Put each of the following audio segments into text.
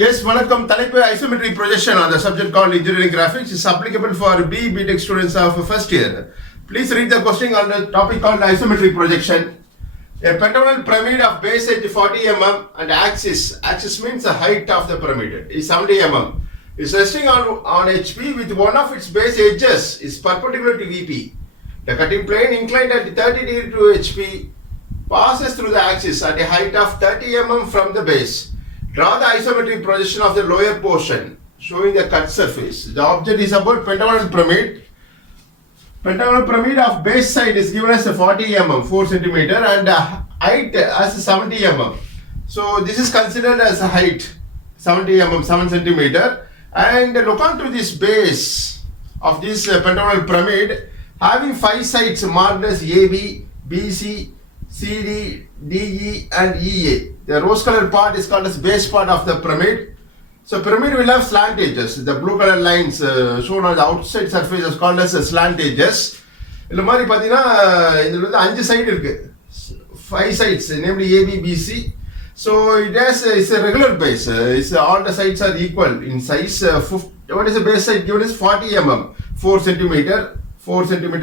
Yes, வணக்கம். தலைப்பு isometric projection on the subject called engineering graphics is applicable for B.Tech students of first year. Please read the question on the topic called isometric projection. A pentagonal pyramid of base height 40 mm and axis means the height of the pyramid, is 70 mm. Is resting on HP with one of its base edges is perpendicular to VP. The cutting plane inclined at 30 degree to HP passes through the axis at a height of 30 mm from the base. Draw the isometric projection of the lower portion showing the cut surface. The object is about pentagonal pyramid. Pentagonal pyramid of base side is given as 40 mm, 4 cm, and height as 70 mm. So this is considered as a height 70 mm, 7 cm. And look onto this base of this pentagonal pyramid having 5 sides marked as AB, BC, CD, DE and EA. The rose colored part is called as base part of the pyramid. So pyramid will have slant edges. The blue colored lines shown on the outside surface is called as slant edges. இந்த மாதிரி பார்த்தீங்கன்னா இதில் வந்து 5 side இருக்கு, 5 sides, namely AB, BC. So it's a regular base. All the sides are equal in size. What is the base side given is 40 mm, 4 cm, 4 cm,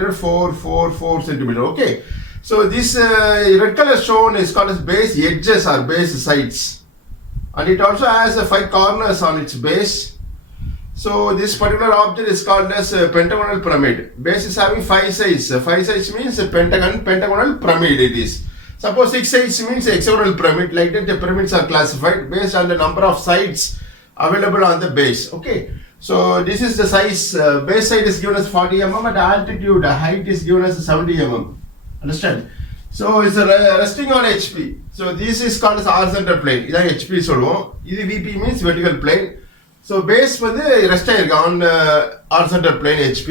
4 cm. Okay. So this red color shown is called as base edges or base sides, and it also has 5 corners on its base. So this particular object is called as pentagonal pyramid. Base is having 5 sides. 5 sides means pentagonal pyramid it is. Suppose 6 sides means hexagonal pyramid. Like that the pyramids are classified based on the number of sides available on the base. Okay. So this is the size. Base side is given as 40 mm and altitude height is given as 70 mm. Understand? So it's resting on HP. So this is called as horizontal plane. This is HP solvom. This VP means vertical plane. So base வந்து rest ஆயிருக்கு on horizontal plane HP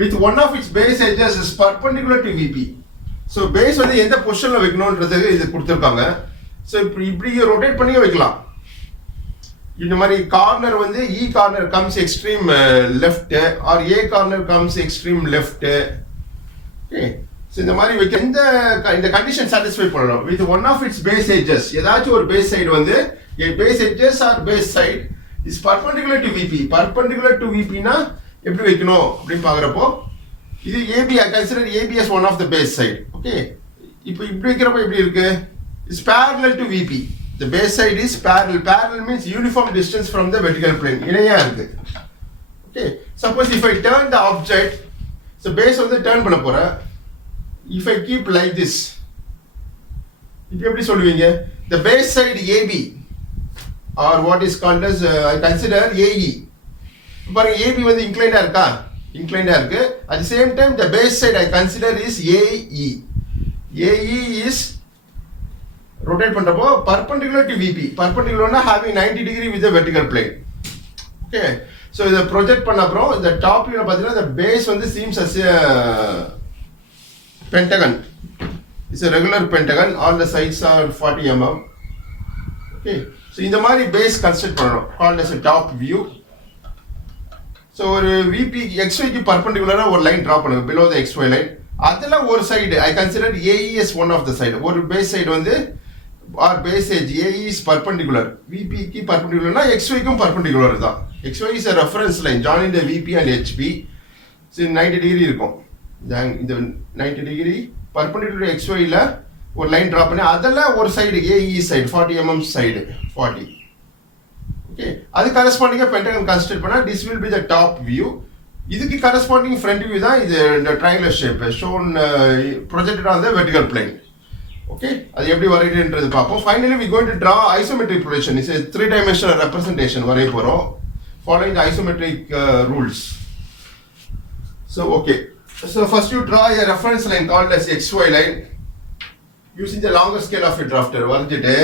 with one of its base edges is perpendicular to VP. So base வந்து எந்த பொசிஷன்ல வைக்கணும்ன்றதுக்கு இது கொடுத்திருக்காங்க. So இப்படி rotate பண்ணி வைக்கலாம். இந்த மாதிரி கார்னர் வந்து E corner comes extreme left or A corner comes extreme left. Okay. So இந்த மாதிரி வைக்க இந்த கண்டிஷன் சாட்டிஸ்ஃபை பண்ணணும் with one of its base edges. ஏதாச்சும் ஒரு base side வந்து base edges or base side is perpendicular to VP. Perpendicular to VP னா எப்படி வைக்கணும் அப்படி பார்க்கறப்போ இது AB, I consider AB as one of the base side. Okay. இப்போ இப்படி வைக்கிறப்போ எப்படி இருக்கு? Is parallel to VP. The base side is parallel. Parallel means uniform distance from the vertical plane. இணையா இருக்கு. Okay. Suppose if I turn the object, so base வந்து turn பண்ண போறேன். If I keep like this, இப்போ எப்படி சொல்லுவீங்க? The base side AB or what is called as I consider AE. பாருங்க AB வந்து inclined இருக்கா? Inclined இருக்கு. At the same time the base side I consider is AE. AE is rotate பண்றப்போ perpendicular to VP. Perpendicular னா having 90 degree with the vertical plane. Okay. So இத project பண்ண அப்புறம் இந்த டாப் வியூல பாத்தீங்கன்னா the base வந்து seems as a pentagon. It's a regular pentagon. All the sides are 40 mm. Okay. So இந்த மாதிரி base construct பண்ணணும். Called as a top view. So ஒரு VP XY க்கு perpendicular ஒரு line draw பண்ணுங்க below the XY line. அதுல ஒரு side I consider AE as one of the side. ஒரு base side வந்து or base edge AE is perpendicular. VP க்கு perpendicular னா XY க்கும் perpendicular தான். XY is a reference line joining the VP and HP. So 90 degree இருக்கும். இந்த 90 degree perpendicular to XY ல ஒரு லைன் டிரா பண்ணி அதல ஒரு side AE side 40 mm side 40. Okay, அது கரஸ்பாண்டிங்கா பென்டகன் கன்ஸ்ட்ரக்ட் பண்ணா this will be the top view. இதுக்கு கரஸ்பாண்டிங் ஃப்ரண்ட் வியூ தான் இது இந்த triangular shape shown projected on the vertical plane. Okay, அது எப்படி வரையறதுன்றது பாப்போம். Finally we going to draw isometric projection. It's a 3-dimensional representation வரைய போறோம் following the isometric rules. So okay. So first you draw a reference line called as XY line using the longer scale of a drafter. வரைஞ்சிட்டு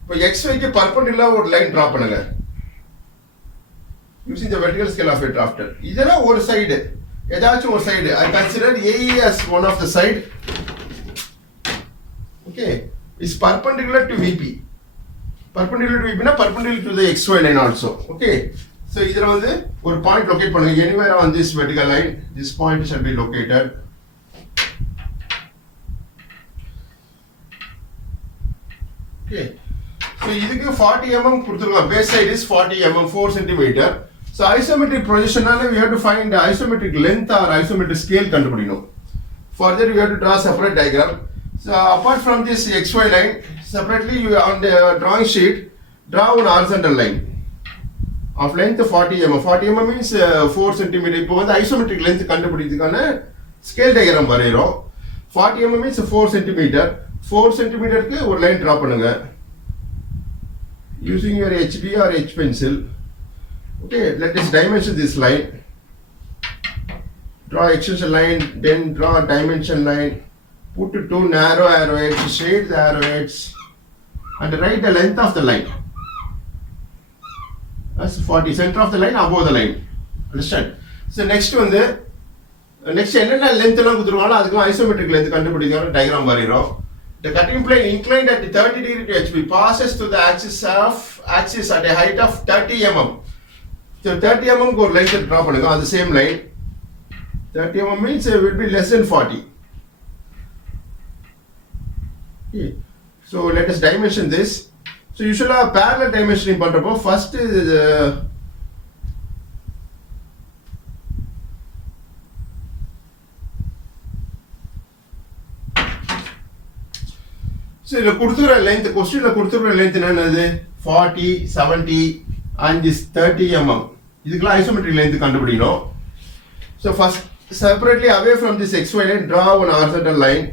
இப்போ XY க்கு perpendicular ஒரு line draw பண்ணுங்க using the vertical scale of a drafter. இதெல்லாம் ஒரு side, ஏதாச்சும் ஒரு side I consider AE as one of the side. Okay, is perpendicular to VP. Perpendicular to VP னா perpendicular to the XY line also. Okay. So இதல வந்து ஒரு point locate பண்ணுங்க anywhere on this vertical line. This point shall be located. Okay. So So இதுக்கு 40 mm கொடுத்துருக்காங்க. Base side is 40 mm, 4 centimeter. So isometric projection we have to find isometric length or isometric scale கண்டுபிடிக்கணும். For that we have to draw separate diagram. So apart from this XY line, separately you on the drawing sheet draw one horizontal line of length 40 mm. 40 mm means 4 cm. இப்போ வந்து isometric length கண்டுபிடிக்கிறதுக்கான scale diagram வரையறோம். 40 mm means 4 cm. 4 cm க்கு ஒரு line draw பண்ணுங்க. Using your HB or H pencil. Okay, let us dimension this line. Draw extension line, then draw dimension line. Put two narrow arrowheads, shade the arrowheads, and write the length of the line. That's 40, center of the line, above the line. Understand? So next one, next என்னென்ன length எல்லாம் கொடுத்துருவாங்களோ அதுக்கு isometric length கண்டுபிடிக்கிற diagram வரையறோம். The cutting plane inclined at 30 degree to HB passes to the axis at a height of 30 mm. So 30 mm க்கு ஒரு line draw பண்ணுங்க. அது same line. 30 mm means it will be less than 40. Okay. So let us dimension this. So usually parallel dimensioning பண்றப்போ first so இத கொடுத்துற length क्वेश्चनல கொடுத்துற length என்னது 40 70 and this 30 mm. இதுக்குலாம் isometric length கண்டுபிடிக்கணும். So first separately away from this XY line draw one horizontal line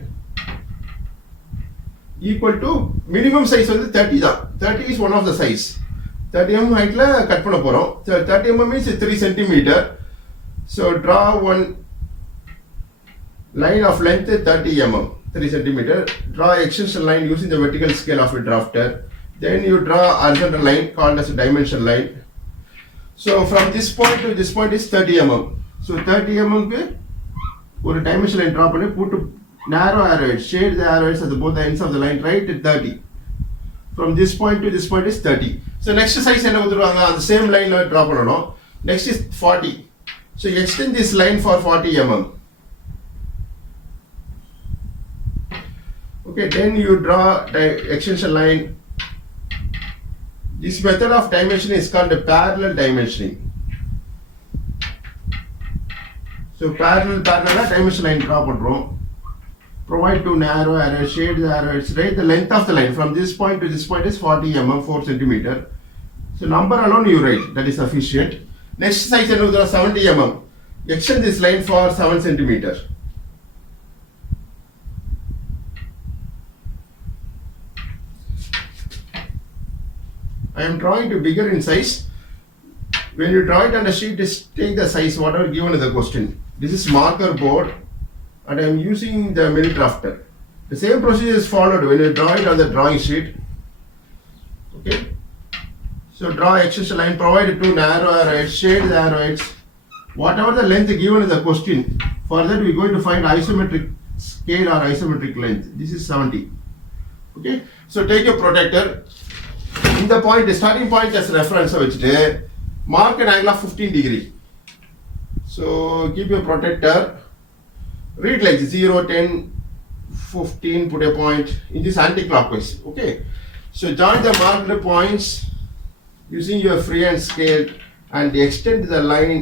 equal to minimum size வந்து 30 தான். 30 is one of the size. 30 mm height ல cut பண்ண போறோம். 30 mm means 3 cm. So draw one line of length 30 mm, 3 cm. Draw extension line using the vertical scale of a drafter. Then you draw horizontal line called as a dimension line. So from this point to this point is 30 mm. So 30 mm க்கு ஒரு dimension line draw பண்ணி put narrow arrowheads, shade the arrowheads at both ends of the line, right at 30. From this point to this point is 30. So next size என்ன கொடுத்துருவாங்க அந்த same line ல draw பண்ணணும். Next is 40. So extend this line for 40 mm. Okay, then you draw the extension line. This method of dimensioning is called a parallel dimensioning. So parallel dimension line draw பண்றோம். Provide two narrow arrows, shade the arrows, write the length of the line from this point to this point is 40 mm, 4 cm. So number alone you write, that is sufficient. Next size is 70 mm. Extend this line for 7 cm. I am drawing to bigger in size. When you draw it on the sheet, just take the size whatever given in the question. This is marker board and I am using the mill drafter. The same procedure is followed when you draw it on the drawing sheet. Okay. So draw extension line, provide two narrow arrowheads, shade the arrowheads. Whatever the length given in the question, for that we are going to find isometric scale or isometric length. This is 70. Okay. So take a protractor. In the point, the starting point as reference வச்சுட்டு mark an angle of 15 degree. So keep your protractor. Read like 0, 10, 15, put a point in this anti-clockwise. Okay. So join the marked points using your freehand scale and extend the line.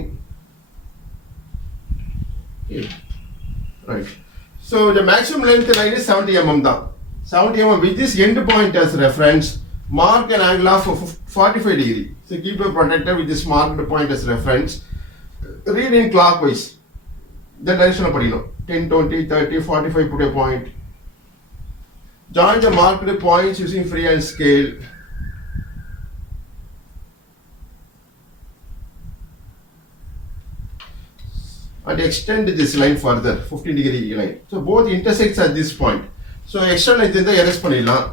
Okay. Right. So the maximum length line is 70 mm தான். 70 mm with this end point as reference. Mark an angle of 45 degree. So keep a protractor with this marked point as reference. Read in clockwise. The direction of 10, 20, 30, 45, put a point. Join the marked points using freehand scale. And extend this line further, 15 degree line. So both intersects at this point. So extra length in the erase பண்ணிடலாம்.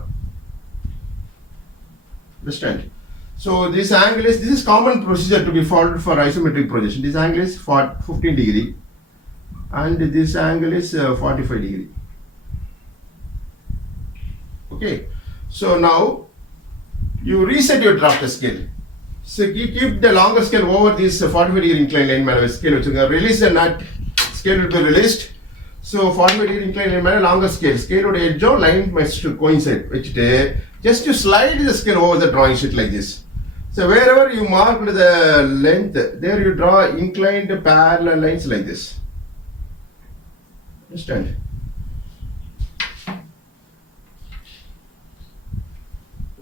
Understand? So this angle is, this is common procedure to be followed for isometric projection. This angle is 15 degree and this angle is 45 degree. Okay. So now you reset your drafter scale. So keep the longer scale over this 45 degree inclined line மேல scale வச்சுங்க. Release the nut, scale will be released. So 45 degree inclined line மேல longer scale. Scale ஓட edge line must coincide வச்சுட்டு Just to slide the scale over the drawing sheet like this. So wherever you marked the length, there you draw inclined parallel lines like this. Understand?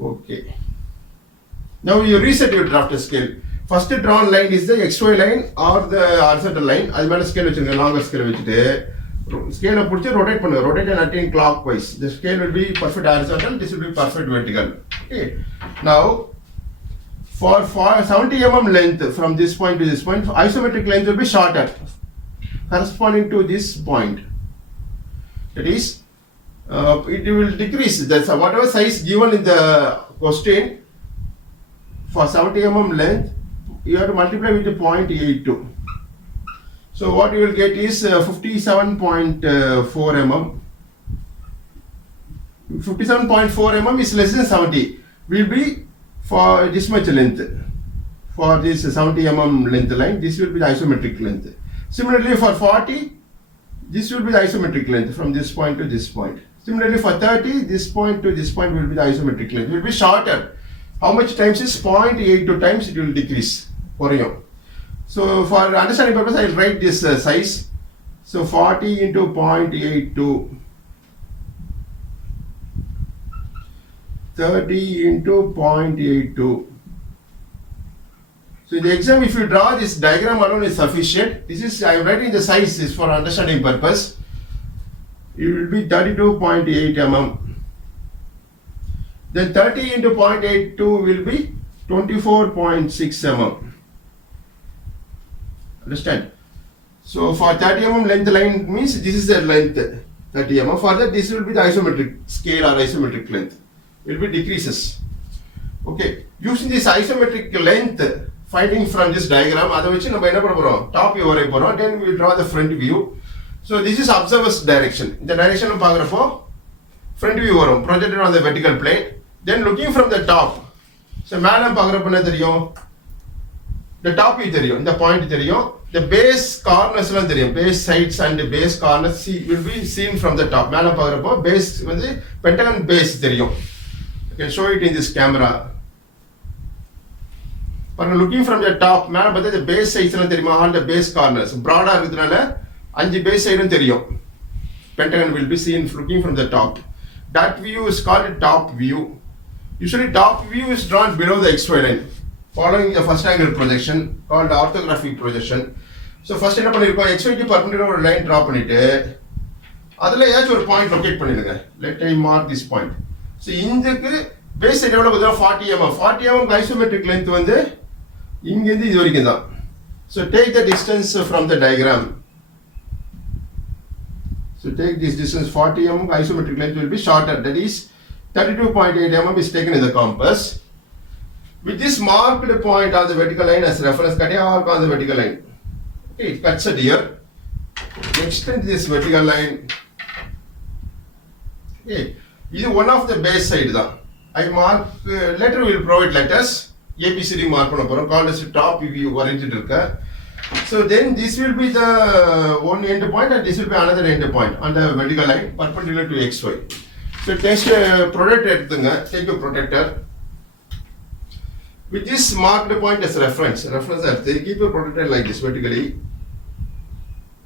Okay. Now you reset your draft scale. First drawn line is the XY line or the horizontal line. That's why scale vechirunga, longer scale vechittu. Scale up rotate pannu, rotate and attain clockwise. The scale will be perfect horizontal, this will be perfect vertical. Okay. Now, for 70 mm length from this point to this point, isometric length will be shorter, corresponding to this point. That is, it will decrease. That's whatever size given in the question for 70 mm length, you have to multiply with 0.82. So what you will get is 57.4 mm. 57.4 mm is less than 70. Will be for this much length. For this 70 mm length line, this will be the isometric length. Similarly for 40, this will be the isometric length from this point to this point. Similarly for 30, this point to this point will be the isometric length. It will be shorter. How much times is 0.82 times it will decrease. So for understanding purpose, I will write this size. So 40 into 0.82, 30 into 0.82. So in the exam, if you draw this diagram alone is sufficient. This is, I am writing the size is for understanding purpose. It will be 32.8 mm. Then 30 into 0.82 will be 24.6 mm. Understand? So for 30 mm length line means this is the length 30 mm. For that, this will be the isometric scale or isometric length. It will be decreases. Okay. Using this isometric length, finding from this diagram, top view, then we will draw the front view. So this is observer's direction. The direction of front view projected on the vertical plane. Then looking from the top. So the top view the point the base corners base sides and base corners will be seen from the top. Base Pentagon base you can show it in this camera. But looking from the top, the base sides all the base corners broader and the base side Pentagon will be seen looking from the top. That view is called top view. Usually top view is drawn below the XY line, following the first angle projection called orthographic projection. So first XY perpendicular line draw pannite adula point locate pannidunga. Let me mark this point. So indukku base side 40 mm. 40 mm isometric length inge idu varaikum da. So take the distance from the diagram. So take this distance 40 mm isometric length will be shorter, that is 32.8 mm is taken in the compass. With this marked point on the vertical line as reference, arc on the vertical line. Okay, it cuts it here. Extend this vertical line. Okay, this is one of the base side. I mark, later we will provide letters. ABCD mark called as top view oriented. So then this will be the one end point and this will be another end point on the vertical line perpendicular to XY. So take a protector, take a protector. With this marked point as reference, they keep a protector like this vertically,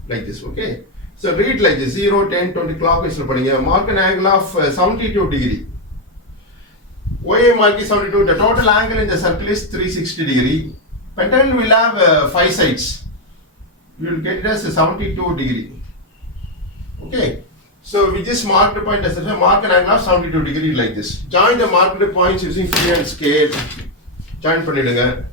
like this, okay. So read like this, 0, 10, 20 clockwise, mark an angle of 72 degree. OA mark is 72, the total angle in the circle is 360 degree. Pentagon will have 5 sides. We will get it as 72 degree. Okay. So with this marked point as mark an angle of 72 degree like this. Join the marked points using freehand scale. Join pannidunga.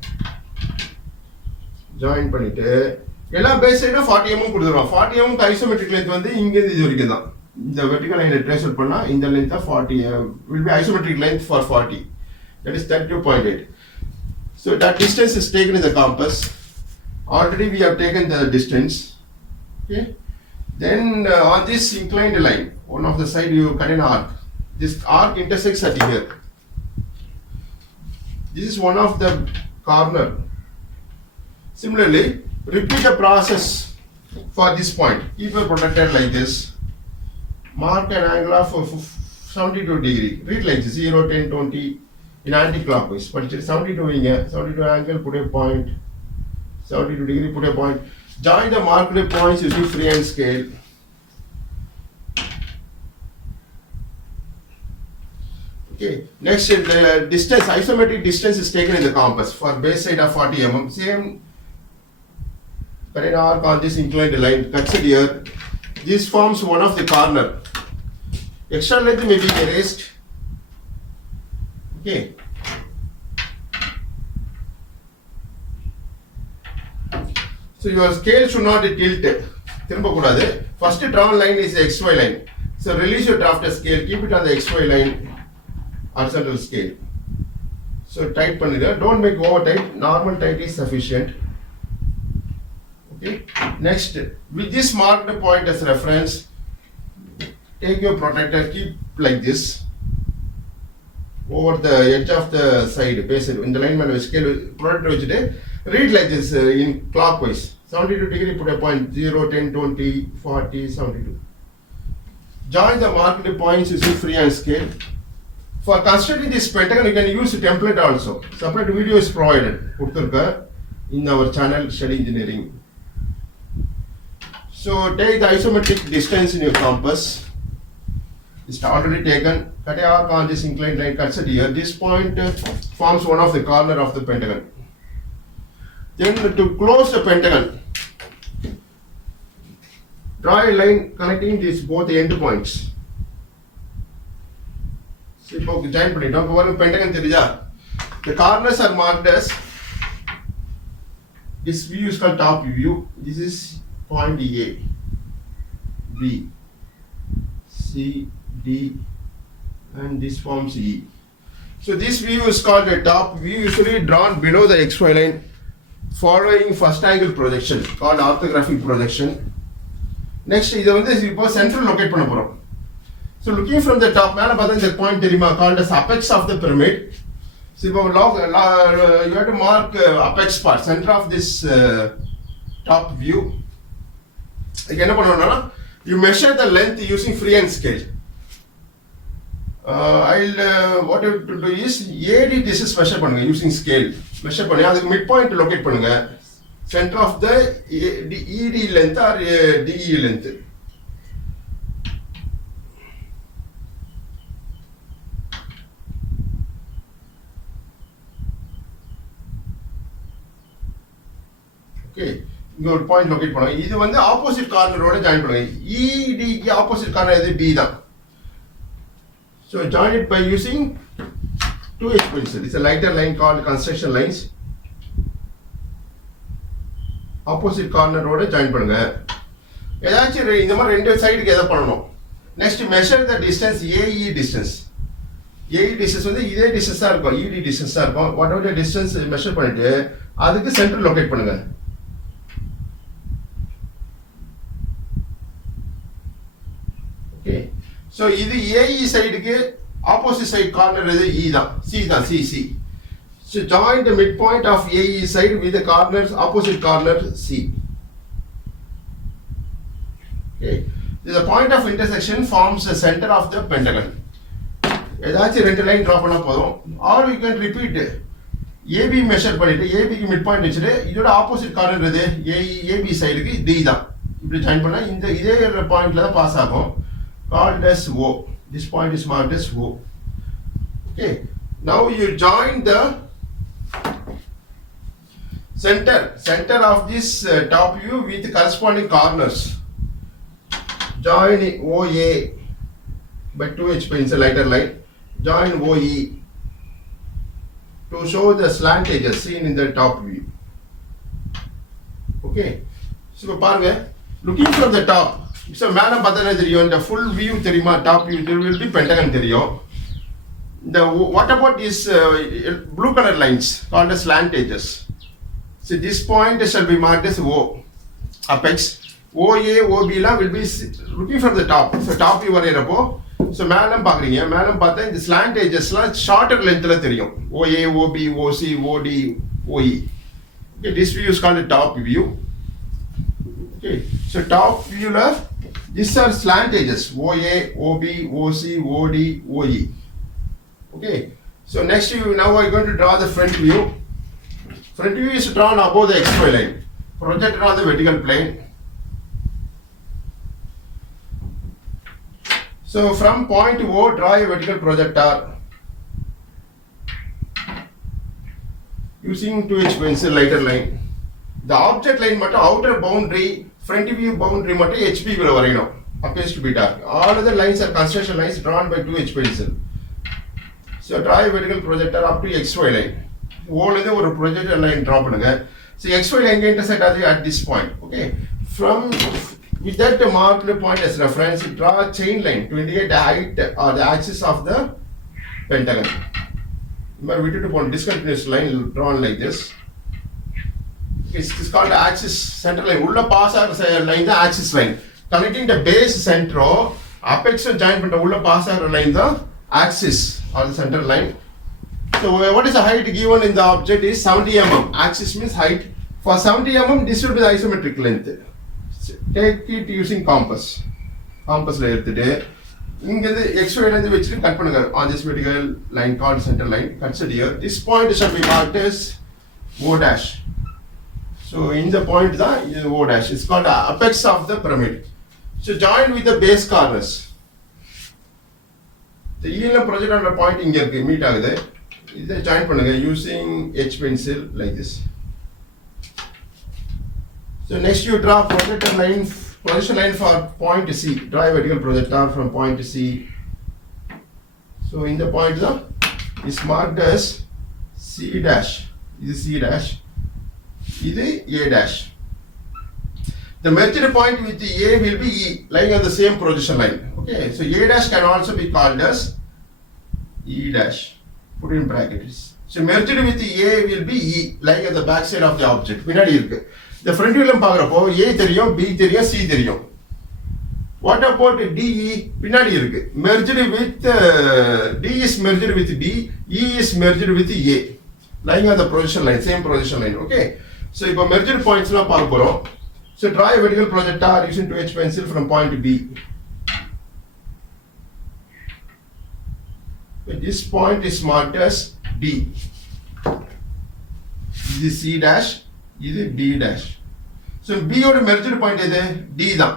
Join pannite. Ella base side 40 mm kudurom. 40 mm isometric length inge idu varaikum da. The vertical line trace out panna in the length of 40 will be isometric length for 40. That is 32.8. So that distance is taken in the compass. Already we have taken the distance. Okay. Then on this inclined line, one of the side you cut an arc. This arc intersects at here. This is one of the corner. Similarly, repeat the process for this point. Keep a protector like this. Mark an angle of 72 degree. Read like 0, 10, 20 in anti-clockwise. But 72 இங்க 72 angle, put a point. 72 degree, put a point. Join the marked points using freehand scale. Okay. Next, the distance, isometric distance is taken in the compass for base side of 40 mm. Same parallel arc on this inclined line. Cuts it here. This forms one of the corner. Extra length may be erased. Okay. So your scale should not tilt. திரும்ப கூடாது. First drawn line is the XY line. So release your drafter scale. Keep it on the XY line. Horizontal scale. So tight பண்ணுங்க. Don't make over tight. Normal tight is sufficient. Okay. Next, with this marked point as reference, take your protractor, keep like this over the edge of the side, base in the line man scale protractor vechite read like this in clockwise. 72 degree, put a point 0, 10, 20, 40, 72. Join the marked points using freehand scale. For constructing this pentagon, you can use a template also. Separate video is provided in our channel Study Engineering. So take the isometric distance in your compass. It's already taken. Cut a arc on this inclined line, cuts it here. This point forms one of the corner of the pentagon. Then to close the pentagon, draw a line connecting these both end points. So இப்போ join பண்ணிட்டோம். இப்போ ஒரு pentagon தெரியுதா? The corners are marked as, this view is called top view. This is point A, B, C, D, and this forms E. So this view is called a top view, usually drawn below the XY line, following first angle projection, called orthographic projection. Next, இது வந்து இப்போ central locate பண்ண போறோம். So looking from the top, மேல பார்த்தா இந்த point தெரியுமா, called as apex of the pyramid. So இப்போ you have to mark apex part, center of this top view. என்ன பண்ணணும்னா, you measure the length using freehand scale. What you have to do is AD distance measure பண்ணுங்க using scale. measure பண்ணி அதுக்கு midpoint locate பண்ணுங்க. Center of the ED length or DE length. Okay. இங்க ஒரு point locate பண்ணுங்க. இது வந்து opposite கார்னரோட ஜாயின் பண்ணுங்க. ED க்கு ஆப்போசிட் கார்னர் எது? B தான். So join it by using 2H pencil. It's a lighter line called construction lines. Opposite கார்னரோட ஜாயின் பண்ணுங்க. ஏதாச்சும் இந்த மாதிரி ரெண்டு சைடுக்கு எதை பண்ணணும். Next measure the distance AE distance. AE distance வந்து இதே டிஸ்டன்ஸா இருக்கும். ED டிஸ்டன்ஸா இருக்கும். வாட் எவர் டிஸ்டன்ஸ் மெஷர் பண்ணிட்டு அதுக்கு சென்டர் லொகேட் பண்ணுங்க. Okay. So இது AE சைடுக்கு ஆப்போசிட் சைடு கார்னர் எது? E தான். C தான். C. So join the midpoint of AE side with the corners opposite corner C. Okay. The point of intersection forms the center of the pentagon. ஏதாச்சும் ரெண்டு line draw பண்ணா போதும். Or you can repeat. AB measure பண்ணிட்டு AB க்கு midpoint வச்சிட்டு இதோட opposite corner எது? AE AB சைடுக்கு D தான். இப்படி ஜாயின் பண்ணா இந்த இதே பாயிண்ட்ல தான் பாஸ் ஆகும். Called as O. This point is marked as O. Okay. Now you join the center of this top view with corresponding corners. Join OA by 2H pencil lighter line. Join OE to show the slant edges seen in the top view. Okay. So பாருங்க, looking from the top. So மேல பார்த்தா தெரியும், இந்த full view தெரியுமா, top view there will be pentagon தெரியும். What about these blue color lines called as slant edges? So this point shall be marked as O, apex. OA, OB la will be looking from the top. So top view வரையறப்போ, so மேலம் பாக்குறீங்க, மேலம் பார்த்தா இந்த slant edges la shorter lengthல தெரியும். OA, OB, OC, OD, OE. Okay, this view is called a top view. Okay, so top view la These are slant edges, OA, OB, OC, OD, OE. Okay, so next now we're going to draw the front view. Front view is drawn above the XY line, projected on the vertical plane. So from point O, draw a vertical projector using 2H pencil lighter line. The object line மட்டும் outer boundary, front view boundary மட்டும் HB ல வரையணும். Appears to be dark. All other lines are construction lines drawn by 2H pencil. So draw a vertical projector up to XY line. O ல இருந்து ஒரு projector line draw பண்ணுங்க. So XY line intersect at this point. Okay. From with that marked point as reference, draw a chain line to indicate the height or the axis of the pentagon. Remember, we did upon discontinuous line drawn like this. It's called the axis center line. Ulla pass line the axis line. Connecting the base center, apex and joint பண்ண உள்ள pass ஆகிற line the axis or the center line. So what is the height given in the object is 70 mm. Axis means height. For 70 mm, this will be the isometric length. Take it using compass. Compass ல எடுத்துட்டு இங்க இருந்து XY ல இருந்து வெச்சிட்டு cut பண்ணுங்க on this vertical line called center line. Consider here this point shall be marked as O dash. So in the point the O dash is called the apex of the pyramid. So join with the base corners. The ELM project on the point இங்க இருக்கு meet ஆகுது. இதை join பண்ணுங்க using H pencil like this. So next you draw projector line, projection line for point C. Draw a vertical projector from point C. So in the point is marked as C dash. This is C dash. This is A dash. The merged point with the A will be E, lying on the same projection line. Okay, so A dash can also be called as E dash. Put in brackets. So merged with the A will be E, lying at the back side of the object. பின்னாடி இருக்கு. The front view பார்க்குறப்போ A தெரியும், B தெரியும், C தெரியும். What about DE? பின்னாடி இருக்கு. Merged with D is merged with B, E is merged with A, lying on the projection line, same projection line. Okay. So இப்போ merged points எல்லாம் பார்க்க போறோம். So draw a vertical projector using 2H pencil from point B. This point is marked as D. This is C dash. This is D dash. So B oda merged point is D தான்.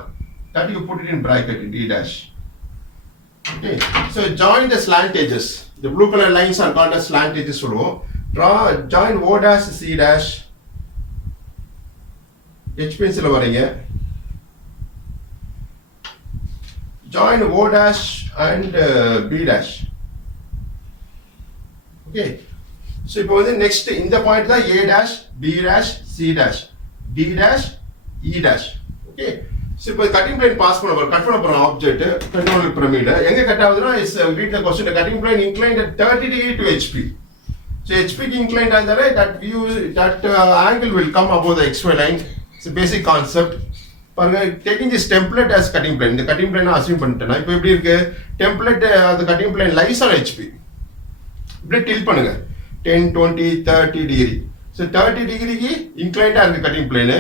That you put it in bracket D dash. Okay. So join the slant edges. The blue color lines are called as slant edges. Join O dash C dash. H pencil வரீங்க. Join O dash and B dash. Okay. So இப்போ வந்து next இந்த point தான் A dash, B dash, C dash, D dash, E dash. Okay. So இப்போ cutting plane pass பண்ண போறோம். Cut பண்ண போறோம் object pentagonal pyramid. எங்க கட் ஆகுதுன்னா is read the question. The cutting plane inclined at 30 degree to HP. So HP க்கு inclined ஆகுதுல that angle will come above the XY line. It's a basic concept. பாருங்க, taking this template as cutting plane. இந்த cutting plane assume பண்ணிட்டேனா இப்போ எப்படி இருக்கு? Template the cutting plane lies on HP. இப்படி tilt பண்ணுங்க 10, 20, 30 degree. So 30 degree க்கு inclined ஆ இருக்கு cutting plane.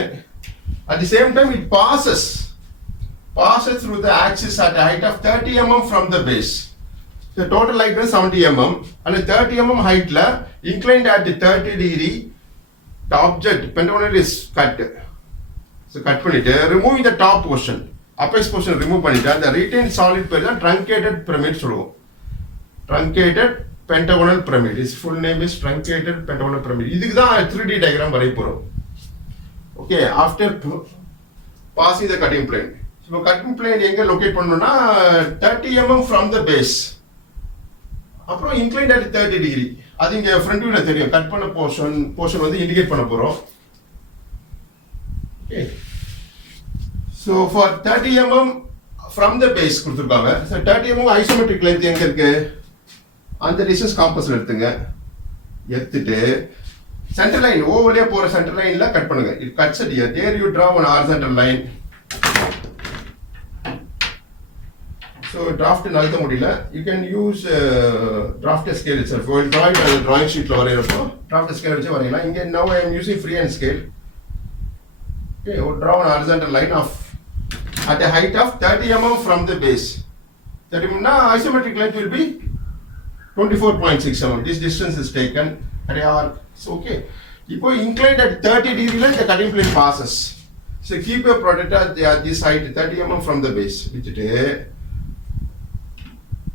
At the same time it passes through the axis at a height of 30 mm from the base. The total height is 70 mm. And 30 mm height la inclined at the 30 degree, the object pentagonal is cut. So cut பண்ணிட்டு removing the top portion, apex portion remove பண்ணிட்டு அந்த retained solid பேர் தான் truncated pyramid சொல்லுவோம். Truncated Pentagonal Pyramid. Its full name is Truncated Pentagonal Pyramid. இதுக்கு தான் 3D diagram வரைய போறோம். Okay, after passing the cutting plane. So cutting plane எங்க locate பண்ணனும்னா 30 mm from the base. அப்புறம் inclined at 30 degree. அது இங்க front viewல தெரியும். கட் பண்ண portion வந்து indicate பண்ண போறோம். Okay. So for 30 mm from the base கொடுத்திருக்காங்க. So 30 mm isometric length எங்க இருக்கு? அந்த distance compassல எடுத்துட்டு center line O வழியா போற center lineல கட் பண்ணுங்க. It cuts it here. There you draw one horizontal line. So draft நழுத்த முடியல. You can use draft scale itself. While drawing on the drawing sheetல வரையறப்போ draft scale வச்சு வரையலாம். இங்க now I am using freehand scale. Okay, draw an horizontal line of at a height of 30 mm from the base. 30 mm, now isometric length will be 24.6 mm. This distance is taken at a arc. So, okay. If we inclined at 30 degree line, the cutting plane passes. So, keep your protractor at this height 30 mm from the base.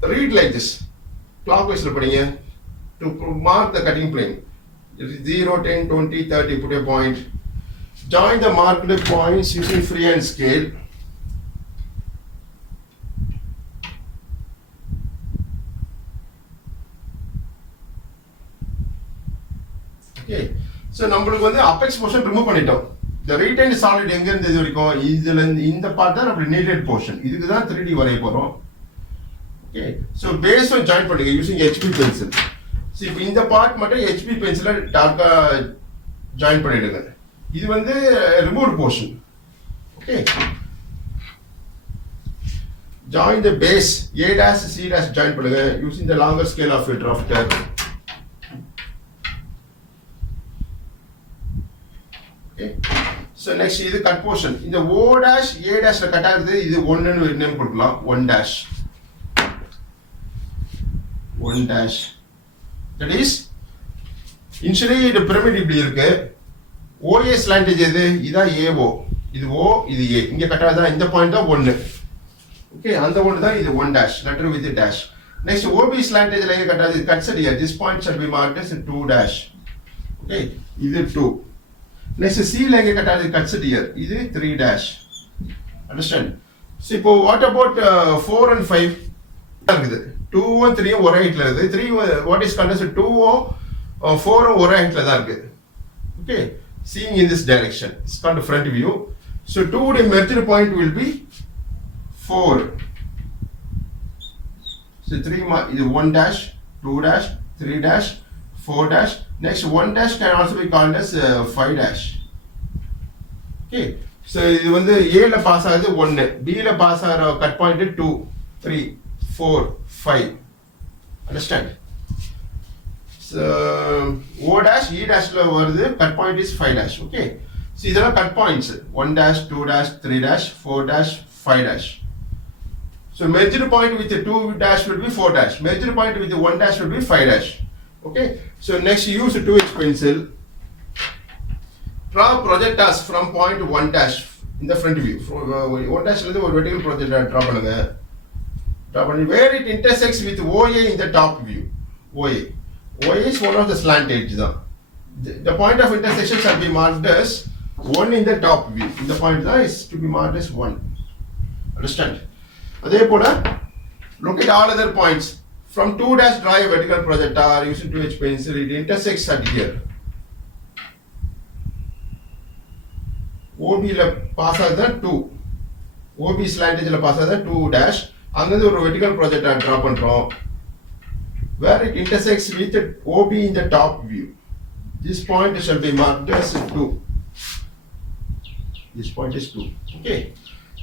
Read like this. Clockwise to mark the cutting plane. 0, 10, 20, 30, put a point. Join the marked points using freehand scale. Okay. So, நம்மளுக்கு வந்து apex portion remove பண்ணிட்டோம். The retained solid எங்க இருந்து இது வரைக்கும் இதுல இந்த part தான் நம்ம needed portion. இதுக்கு தான் 3D வரைய போறோம். Okay. So, base on join பண்ணுங்க using HB pencil. So, இப்போ இந்த part மட்டும் HB pencil டார்க்கா join பண்ணிடுங்க. இது வந்து removed portion. Okay. Join the base A dash C dash join பண்ணுங்க using the longer scale of your drafter. Okay. So next இது cut portion. இந்த O dash A dash ல cut ஆகுது இது 1 ன்னு நேம் கொடுக்கலாம் 1 dash. 1 dash. That is initially the pyramid இப்படி இருக்கு. OA slantage எது? இதான் AO. இது O, இது A. இங்க கட் ஆகுதா இந்த பாயிண்ட் தான் 1. Okay, அந்த 1 தான் இது 1 dash. Letter with a dash. Next OB slantage ல கட் ஆகுது cuts here. This point shall be marked as 2 dash. Okay, இது 2. Next C ல கட் ஆகுது cuts here. இது 3 dash. Understand? So இப்போ what about 4 and 5 இருக்குது. 2 and 3 ஒரே ஹைட்ல இருக்குது. 3 what is called as 2 4 ஒரே ஹைட்ல தான் இருக்கு. Okay, seeing in this direction. It's called front view. So 2 the merged point will be 4. So 3 is 1 dash, 2 dash, 3 dash, 4 dash. Next 1 dash can also be called as 5 dash. Okay. So இது வந்து A ல pass ஆகுது 1, B ல pass ஆகிற cut point 2, 3, 4, 5. Understand? So O dash, E dash ல வருது cut point is 5 dash. Okay. So இதெல்லாம் cut points 1 dash, 2 dash, 3 dash, 4 dash, 5 dash. So merged point with the 2 dash will be 4 dash. Merged point with the 1 dash will be 5 dash. Okay. So next use a 2H pencil. Draw projectors from point 1 dash in the front view. From 1 dash is a vertical projector. Draw where it intersects with OA in the top view. OA. OA is one of the slant edges. The point of intersection shall be marked as 1 in the top view. The point is to be marked as 1. Understand? அதே போல look at all other points. From 2 dash draw a vertical projector using 2H pencil. It intersects at here. OB ல pass ஆகுது 2. OB slantage ல pass ஆகுது 2 dash. அங்க ஒரு vertical projector draw பண்றோம். Where it intersects with OB in the top view. This point shall be marked as 2. This point is 2. Okay.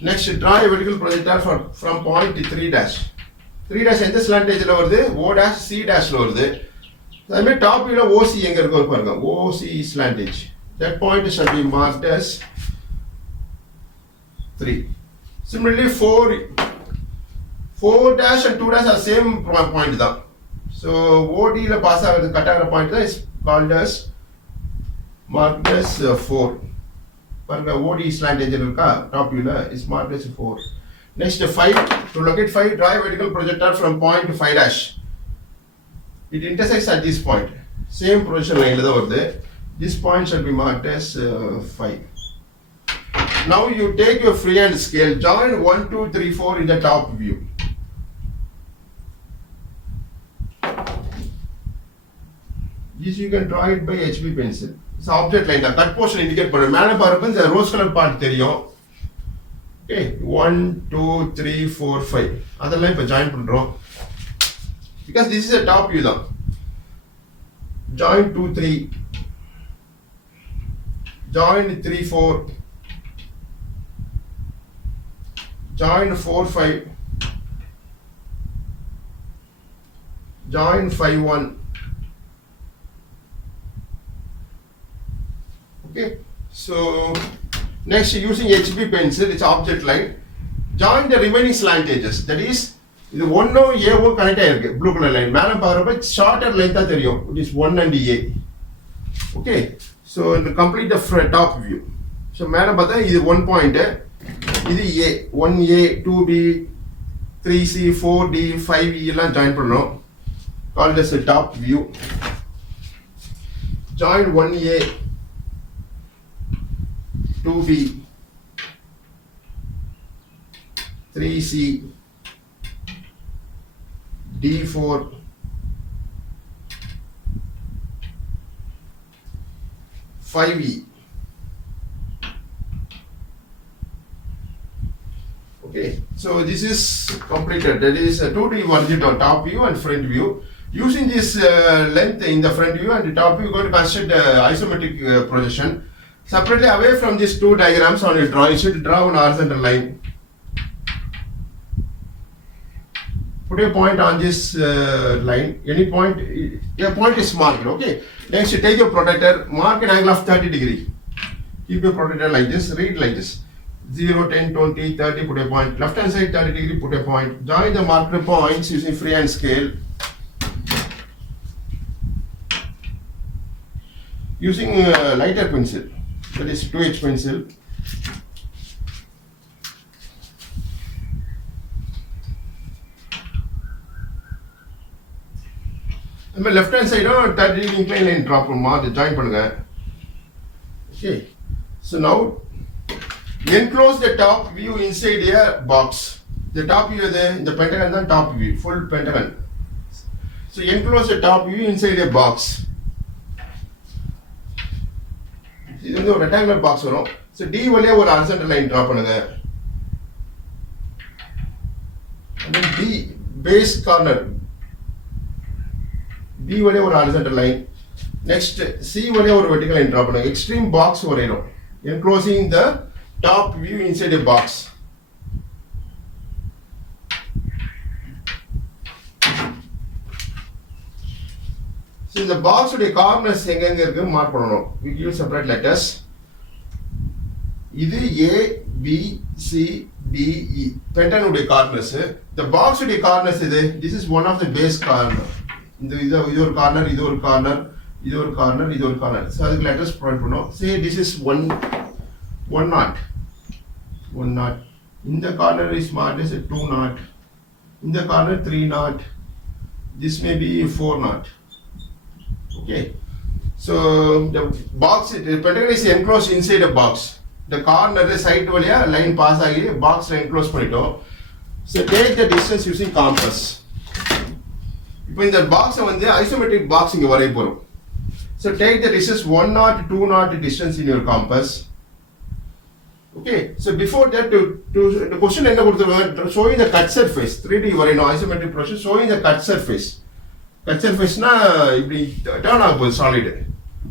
Next, draw a vertical projector from point 3 dash. 3 dash எந்த slantage ல வருது? O dash C dash ல வருது. அதே மாதிரி top view ல OC எங்க இருக்கு பாருங்க. OC slantage. That point shall be marked as 3. Similarly, 4 dash and 2 dash are same point தான். So OD ல பாஸ் ஆகுது கட் ஆகிற point தான் is called as marked as 4. பாருங்க OD slantage இருக்கா top view ல is marked as 4. Next 5, to locate 5, draw a vertical projector from point 5 dash. It intersects at this point. Same position line ல தான் வருது. This point shall be marked as 5. Now you take your freehand scale, join 1, 2, 3, 4 in the top view. This you can draw it by HB pencil. It's object line. The cut portion indicate பண்ணு. மேலே பாருங்க இந்த rose colour part தெரியும். Okay, 1, 2, 3, 4, 5. அதெல்லாம் இப்போ join பண்றோம். Because this is a top view தான். Join 2, 3. Join 3, 4. Join 4, 5. Join 5, 1. Okay, so next using HB pencil, it's object line. Join the remaining slant edges. That is, இது 1 A connect ஆயிருக்கு blue colour line. மேல பார்க்கறப்ப shorter லென்த்தா தெரியும். It is 1 and A. Okay. So to complete the top view. So மேல பார்த்தா இது 1 point. இது A. 1A, 2B, 3C, 4D, 5E எல்லாம் ஜாயின் பண்ணனும். Called as a top view. Join 1A, 2B, 3C, D4, 5E. Okay, so this is completed. That is a 2D version of top view and front view. Using this length in the front view and the top view, you are going to construct isometric projection. Separately, away from these two diagrams on your drawing sheet, draw an horizontal line. Put a point on this line. Any point, a point is marked. Okay. Next, you take your protractor, mark an angle of 30 degree. Keep your protractor like this. Read like this. 0, 10, 20, 30. Put a point. Left hand side 30 degree. Put a point. Join the marker points using freehand scale. Using lighter pencil. That is 2H pencil. நம்ம left hand side 30 degree incline line drop பண்ணுமா அதை join பண்ணுங்க. Okay. So now enclose the top view inside a box. The top view is the pentagon தான் top view, full pentagon. So enclose the top view inside a box. இது வந்து ஒரு rectangular box வரும். So D வழியா ஒரு horizontal line draw பண்ணுங்க. And then D base corner B வழியா ஒரு horizontal line. Next C வழியா ஒரு vertical line draw பண்ணுங்க. Extreme box வரையணும். Enclosing the top view inside a box. So இந்த box உடைய corners எங்கெங்க இருக்கு மார்க் பண்ணணும். We give separate letters. இது A, B, C, D, E. Pentagon உடைய corners. The box உடைய corners இது. This is one of the base corner. இது ஒரு corner, இது ஒரு corner, இது ஒரு corner, இது ஒரு corner. So அதுக்கு letters provide பண்ணணும். Say this is 1 knot. 1 knot. இந்த corner is marked as a 2 knot. இந்த corner 3 knot. This may be 4 knot. Okay. So the box, the pentagon is enclosed inside a box. The corner side வழியா line pass ஆகி box enclose பண்ணிட்டோம். So take the distance using compass. இப்போ இந்த பாக்ஸை வந்து isometric box இங்க வரைய போறோம். So take the distance 1 knot, 2 knot distance in your compass. Okay. So before that, the question என்ன கொடுத்திருக்காங்க, showing the cut surface 3D வரையணும் isometric projection showing the cut surface. Cut surface னா இப்படி turn ஆக போகுது சாலிட்.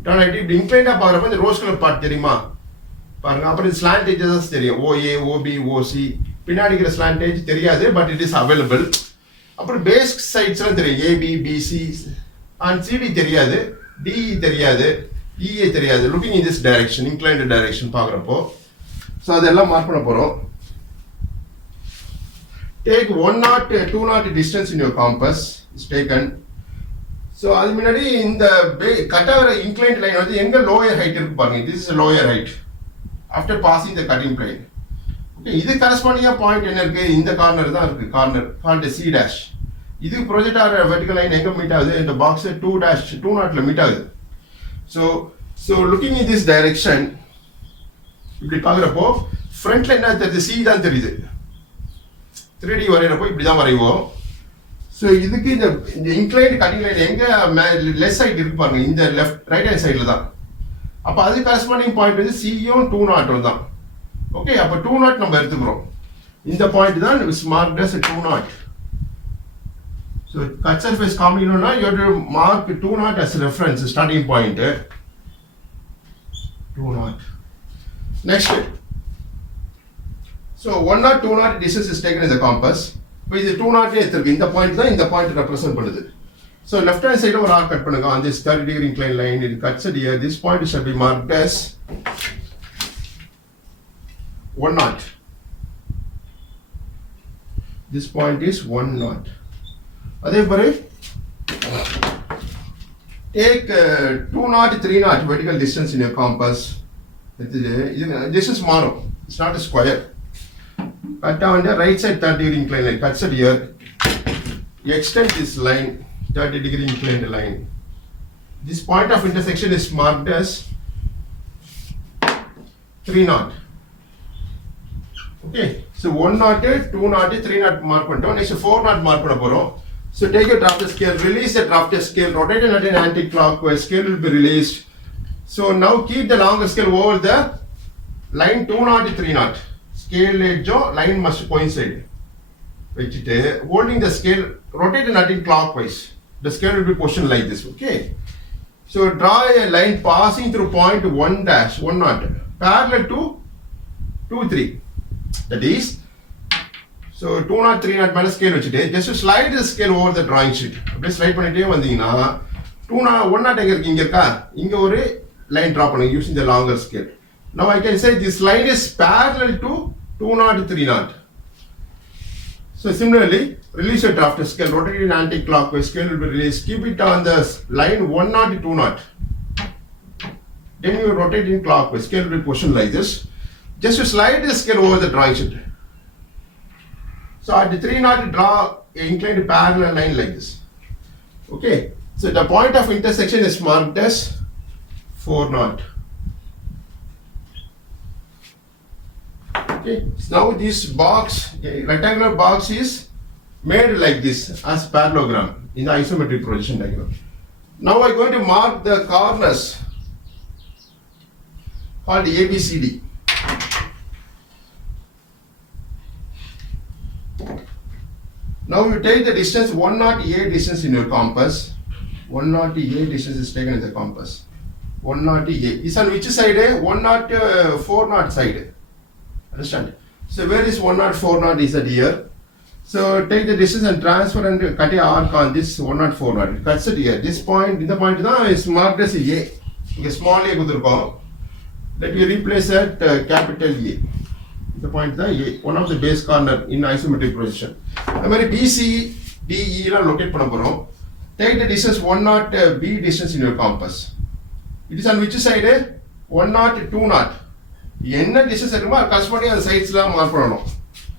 டர்ன் ஆகிட்டு இப்படி இன்க்ளைண்டா பார்க்குறப்ப இந்த ரோஸ் கலர் பார்ட் தெரியுமா பாருங்க. அப்புறம் ஸ்லாண்ட் எட்ஜஸ் தெரியும், OA, OB, OC. பின்னாடி இருக்கிற ஸ்லாண்ட் எட்ஜ் தெரியாது, பட் இட் இஸ் அவைலபிள். அப்புறம் பேஸ் சைட்ஸ்லாம் தெரியும், AB, BC அண்ட் CD தெரியாது, DE தெரியாது, EA தெரியாது. Looking in this direction, inclined direction பார்க்குறப்போ ஸோ அதெல்லாம் மார்க் பண்ண போகிறோம். Take 1 knot, 2 knot distance in your compass is taken. So அது முன்னாடி இந்த கட்டாகிற இன்க்ளைண்ட் லைன் வந்து எங்கே லோயர் ஹைட் இருக்கு பாருங்க. This is lower height after passing the cutting plane. Okay, இது கரஸ்பாண்டிங்காக பாயிண்ட் என்ன இருக்கு, இந்த கார்னர் தான் இருக்கு, கார்னர் கால்டு C'. இது ப்ரொஜெக்ட் ஆகிற வெர்டிகல் லைன் எங்கே மீட் ஆகுது, இந்த பாக்ஸ் 2 knotல மீட் ஆகுது. So looking in this direction இப்படி பார்க்குறப்போ ஃப்ரண்ட்ல என்ன தெரியுது, C தான் தெரியுது. 3D வரைகிறப்போ இப்படி தான் வரைவோம். ஸோ இதுக்கு இந்த இன்க்ளைண்ட் கட்டிங் லைன் எங்கே லெஃப்ட் சைடு இருக்கு பாருங்க, இந்த லெஃப்ட் ரைட் ஹேண்ட் சைடில் தான். அப்போ அது கரஸ்பாண்டிங் பாயிண்ட் வந்து C-யும் 2 knot தான். ஓகே, அப்போ 2 knot நம்ம எடுத்துக்கிறோம். இந்த பாயிண்ட் தான் is marked as 2 knot. So cut surface காமிக்கணும்னா you have to mark 2 knot as reference starting point. 2 knot. Next. So 1 knot, 2 knot distance is taken in the compass. இப்போ இது 2 knot எடுத்துருக்கு, இந்த point தான் இந்த பாயிண்ட் ரெப்ரசென்ட் பண்ணுது. So left hand சைடில் ஒரு arc cut பண்ணுங்க. on this 30 degree incline line it cuts it here. This point shall be marked as 1 knot. This point is 1 knot. அதே மாதிரி take 2 knot, 3 knot vertical distance in your compass. Distance மாறும். It's not a square. Cut on the right side 30 degree inclined line. Cuts it here. Extend this line 30 degree inclined line. This point of intersection is marked as 3 knot. Okay. So 1 knot, 2 knot, 3 knot mark பண்ணிட்டோம். Next 4 knot mark பண்ண போறோம். So take your drafter scale, release the drafter scale, rotate it at an anti-clockwise, scale will be released. So now keep the longer scale over the line 2 knot, 3 knot. Scale edge, line must coincide. Holding the scale, rotate it anti-clockwise. The scale will be positioned like this, okay? So draw a line passing through point 1 dash, 1 knot, parallel to 2, 3. That is, so 2 knot, 3 knot மேல scale வச்சுட்டு just slide the scale over the drawing sheet. அப்படியே slide பண்ணிட்டே வந்தீங்கன்னா 1 knot எங்க இருக்கு? இங்க இருக்கா? இங்க ஒரு line draw பண்ணுங்க using the longer scale. Now I can say this line is parallel to 2 knot, 3 knot. So similarly, release your drafter scale, rotate it in anti-clockwise, scale will be released. Keep it on the line 1 knot, 2 knot. Then you rotate in clockwise, scale will be positioned like this. Just to slide the scale over the drawing sheet. So at the 3 knot, draw an inclined parallel line like this. Okay. So the point of intersection is marked as 4 knot. Okay. So now this box, rectangular box is made like this as parallelogram in the isometric projection diagram. Now I'm going to mark the corners called ABCD. Now you take the distance 1 knot A distance in your compass. 1 knot A distance is taken in the compass. 1 knot A is on which side? 1 knot 4 knot side. Understand? So where is 1 knot 4 knot is at here. So take the distance and transfer and cut a arc on this 1 knot 4 knot. It cuts it here. This point, in the point is marked as A. Okay, small a kudurukom. Let me replace that capital A. The point is A, one of the base corner in isometric projection. I mean BC, DE locate பண்ண போறோம். Take the distance 1 knot B distance in your compass. It is on which side? 1 knot 2 knot. என்ன distance இருக்குமோ அது corresponding அந்த sides mark பண்ணணும்.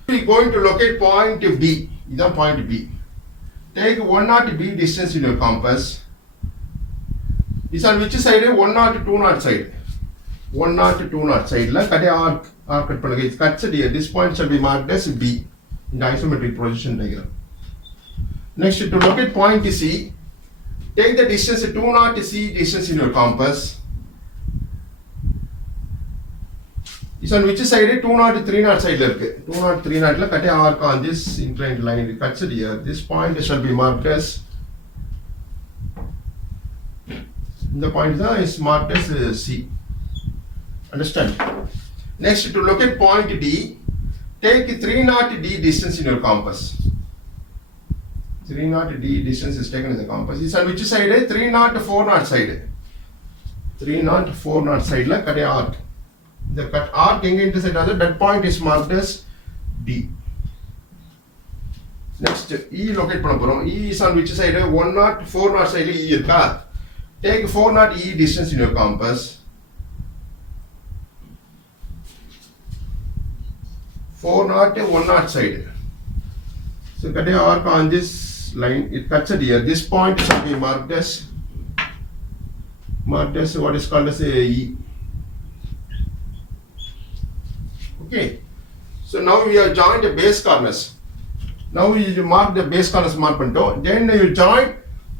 We are going to locate point B. இதான் point B. Take 1 knot B distance in your compass. It is on which side? 1 knot 2 knot side. 1 knot 2 knot side la cut arc cut பண்ணுங்க. It cuts it here. This point shall be marked as B in the isometric projection diagram. Next, to locate point C, take the distance 2 knot C distance in your compass. It's on which side? 2 knot 3 knot side la irukku. 2 knot 3 knot la cut arc on this inclined line. It cuts it here. This point shall be marked as, the point is marked as C. Understand? Next, to locate point D, take 3 knot D distance in your compass. 3 knot D distance is taken in the compass. It's on which side? 3 knot 4 knot side. 3 knot 4 knot side la cut arc. The cut arc enga intersect other, that point is marked as D. Next, E locate பண்ண போறோம். E is on which side? 1 knot 4 knot side E இருக்கா? Take 4 knot E distance in your compass. 4 knot 1 knot side. So cut a arc on this line. It cuts it here. This point shall be marked as what is called as a E. Okay. So now we have joined the base corners. Now we mark the base corners mark பண்ணிட்டோம். Then you join.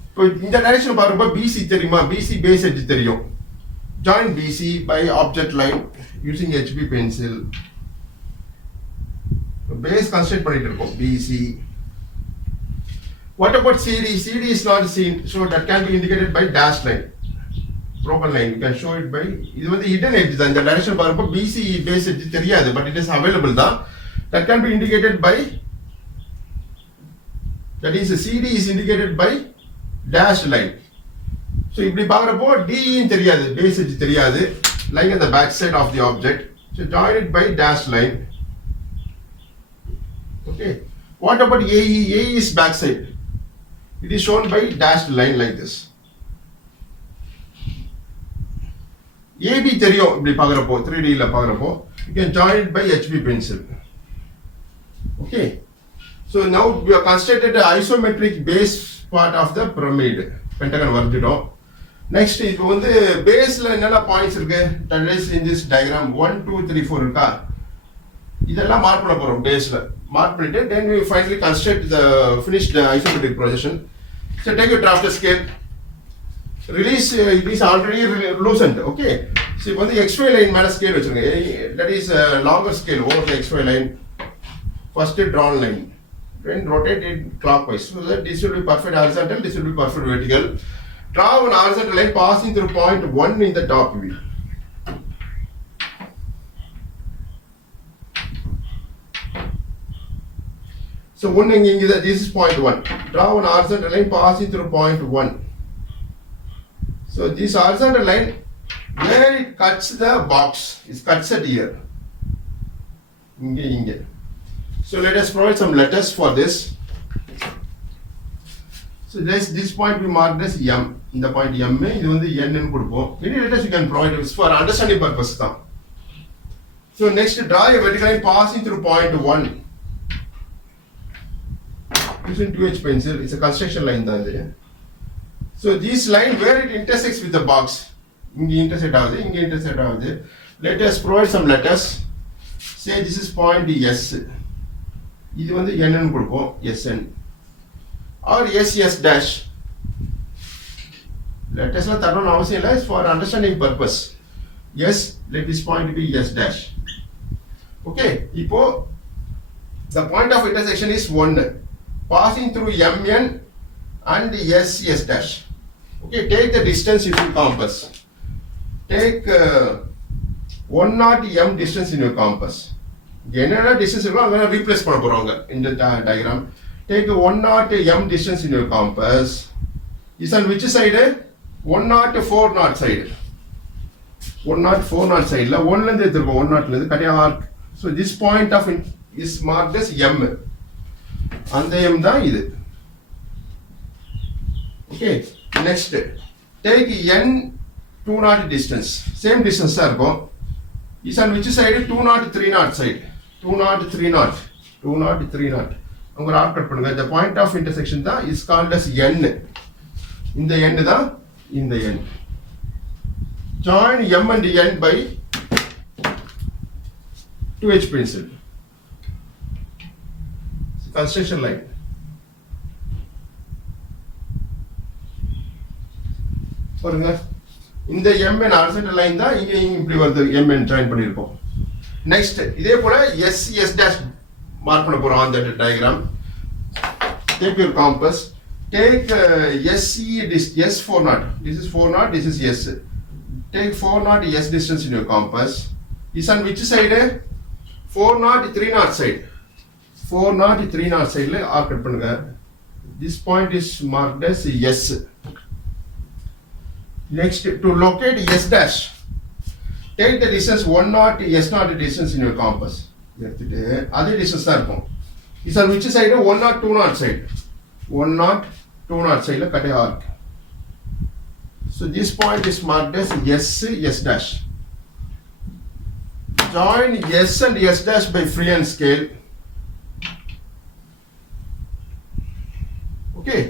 இப்போ இந்த direction பாருங்க, BC தெரியுமா? BC base edge தெரியும். Join BC by object line using HB pencil. Base construct பண்ணிட்டு இருக்கோம் BC. What about CD? CD is not seen, so that can be indicated by dash line. Broken line, you can show it by, இது வந்து hidden edge தான். இந்த direction பாருங்க, BC base edge தெரியாது, but it is available தான். That can be indicated by, that is CD is indicated by dash line. So இப்படி பார்க்குறப்போ D தெரியாது, base edge தெரியாது, lying on the back side of the object. So join it by dash line. Okay. What about AE? AE is backside. It is shown by dashed line like this. AB தெரியும் இப்படி பார்க்குறப்போ 3Dல பார்க்குறப்போ you can join it by HB pencil. Okay. So now we have constructed the isometric base part of the pyramid. Pentagon வரைஞ்சிட்டோம். Next இப்போ வந்து பேஸ்ல என்னென்ன points இருக்கு? That is in this diagram 1 2 3 4 இருக்கா? இதெல்லாம் மார்க் பண்ண போறோம் பேஸ்ல. மார்க் பண்ணிட்டு then we finally construct the finished isometric projection. So take your drafter scale. Release it is already loosened. Okay. So இப்போ வந்து XY line மேல scale வச்சிருங்க. That is a longer scale over the XY line. First drawn line. Then rotate it clockwise. So that this will be perfect horizontal, this will be perfect vertical. Draw an horizontal line passing through point 1 in the top view. So one this is point 1. Draw an horizontal line passing through point 1. So this horizontal line, where it cuts the box, it cuts it here. Inge. So let us provide some letters for this. So this point we marked as M. In the point M, இது வந்து N ன்னு கொடுப்போம். Any letters you can provide it for understanding purpose தான். So next draw a vertical line passing through point 1. Using 2H pencil, it's a construction line தான் இது. So this line where it intersects with the box, இங்க intersect ஆகுது. Let us provide some letters. Say this is point S. இது வந்து N ன்னு கொடுப்போம், SN. Or SS dash. Letters தரணும் அவசியம் இல்லை, for understanding purpose. Yes, let this point be S dash. Okay, இப்போ the point of intersection is 1. Passing through MN and SS dash. Okay, take the distance using compass. Take 1 m distance in your compass. என்னென்ன distance இருக்கோ அங்கே replace பண்ண போறோங்க இந்த diagram. Take 1 m distance in your compass. Is on which side? 104 side. 104 side. La 1 ல இருந்து எடுத்துறோம் 1 ல இருந்து கட்டியா arc. So this point of is marked as m. அந்த m தான் இது. Okay, next take n 2 distance. Same distance தான் இருக்கும். Is on which side? 203 side. 203. அங்க ஒரு ஆர்க் கட் பண்ணுங்க. The point of intersection தான் is called as n. இந்த n தான் இந்த n. Join m and n by 2H pencil. Construction line. பாருங்க இந்த mn horizontal line தான் இங்க இப்படி வருது mn ஜாயின் பண்ணிருக்கோம். நெக்ஸ்ட் இதே போல SS dash மார்க் பண்ண போறோம் on that diagram. Take your compass. Take SE S40. This is 40, this is S. Take 40 S distance in your compass. Is on which side? 40 side. 40 side ல arc cut பண்ணுங்க. This point is marked as S. Next, to locate S dash, take the distance 10 S0 distance in your compass. எடுத்துட்டு அதே distance தான் இருக்கும். Is on which side? 102 side. 102 side ல கட்டே arc. So this point is marked as S dash. Join S and S dash by freehand scale. Okay.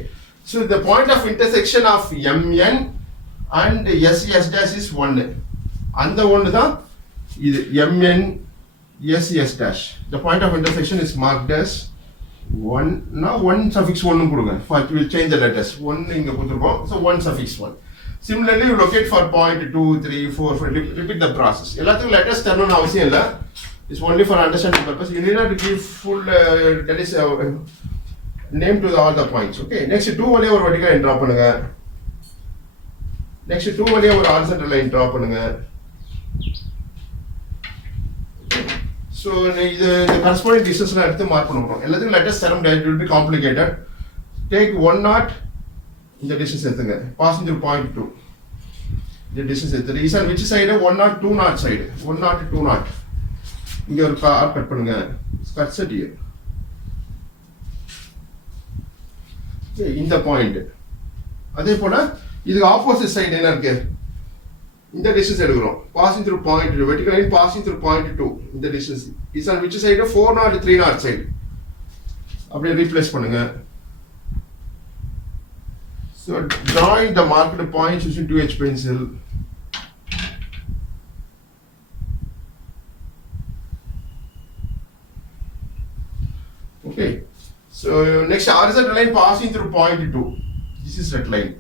So the point of intersection of MN and SS dash is 1. அந்த ஒன்று தான் இது MN SS dash. The point of intersection is marked as 1. Now 1 suffix 1 கொடுங்க. First we will change the letters. 1 இங்க கொடுத்துருக்கோம். So 1 suffix 1. Similarly, you locate for point 2, 3, 4, 5. Repeat the process. எல்லாத்துக்கும் letters தரணும்னு அவசியம் இல்லை. It's only for understanding purpose. You need not to give full that is name to all the points. Okay. Next 2 வழியா ஒரு vertical line draw பண்ணுங்க. Next 2 வழியா ஒரு horizontal line draw பண்ணுங்க. So இது corresponding distance எடுத்து மார்க் பண்ணுவோம். எல்லாத்துக்கும் letters தர முடியாது. It will be complicated. Take 10 இந்த distance எடுத்துங்க. Passing through point 2. இந்த distance எடுத்து. Is on which side? 102 side. 102. இங்க ஒரு ஆர்க் கட் பண்ணுங்க. Cuts it here. Okay, இந்த பாயிண்ட். அதே போல இதுக்கு ஆப்போசிட் சைடு என்ன இருக்கு? இந்த டிஸ்டன்ஸ் எடுக்கிறோம். Passing through point 2. Vertical line passing through point 2. இந்த distance is on which side? 4 3 side. அப்படியே ரீப்ளேஸ் பண்ணுங்க. So drawing the marked points using 2H pencil. Okay. So next horizontal line passing through point 2. This is that line.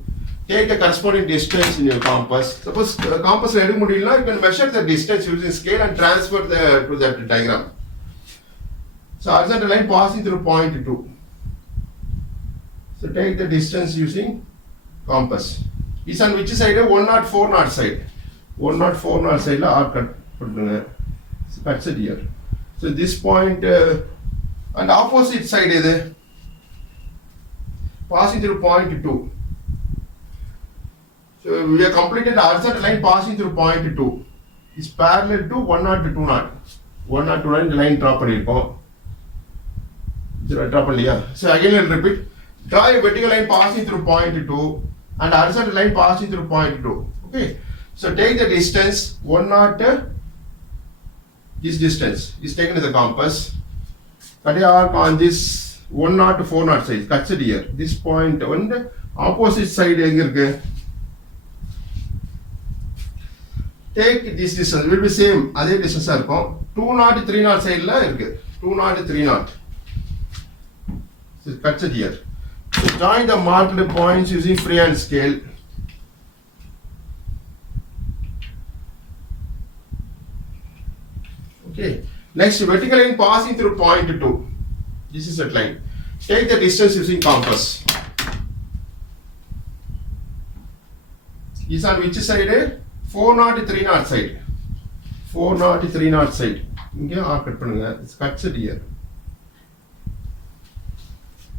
Take the corresponding distance in your compass. Suppose compass எடுக்க முடியலனா you can measure the distance using scale and transfer to that diagram. So horizontal line passing through point 2. So take the distance using compass. Is on which side? 104 side. 104 side la arc cut பண்ணுங்க. So cuts it here. So this point and opposite side is passing through point 2. So we have completed the horizontal line passing through point 2. Is parallel to 102 102 line drop பண்ணிருக்கோம். Drop பண்ணலையா? So again I'll repeat. Draw a vertical line passing through point 2 and horizontal line passing through point 2. Okay. So take the distance 100. This distance is taken as the compass. Cut a arc on this 104 side. Cuts it here. This point on the opposite side எங்க இருக்கு? Take this distance will be same. அதே distance இருக்கும். 203 sideல இருக்கு. 203. So cuts it here. So join the marked points using freehand scale. Okay. Next vertical line passing through point 2. This is that line. Take the distance using compass. Is on which side? 403 side. 403 side. இங்க arc cut பண்ணுங்க. Cuts it here.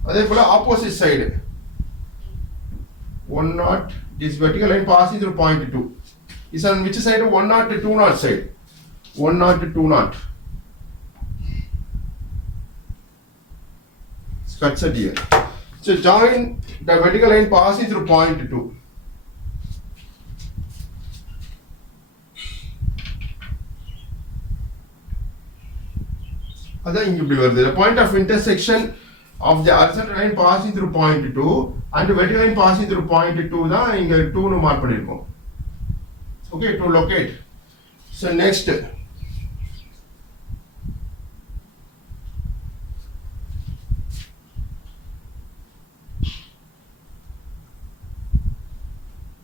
அதே போல opposite side 10 this vertical line passing through point 2 is on which side? 102 side. 102 cuts it here. So join the vertical line passing through point 2. அதான் இங்க இப்படி வருது. The point of intersection of the horizontal line passing through point 2 and the vertical line passing through point 2 தான் இங்க 2 னு mark பண்ணிருக்கோம். Okay, to locate. So next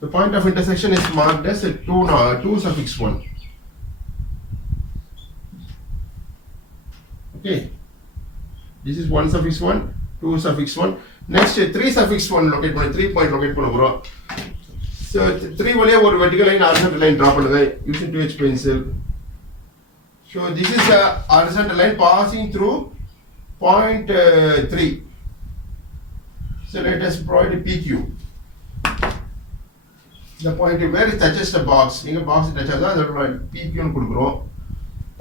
the point of intersection is marked as 2 suffix 1. Okay. This is 1 suffix 1, 2 suffix 1. Next 3 suffix 1 locate பண்ணு. 3 point locate பண்ண போறோம். So 3 வழியா ஒரு vertical line horizontal line draw பண்ணுங்க using 2H pencil. So this is a horizontal line passing through point 3. So let us provide a PQ. The point where it touches the box. நீங்க box touch ஆகுதா அதோட PQ னு கொடுக்கிறோம்.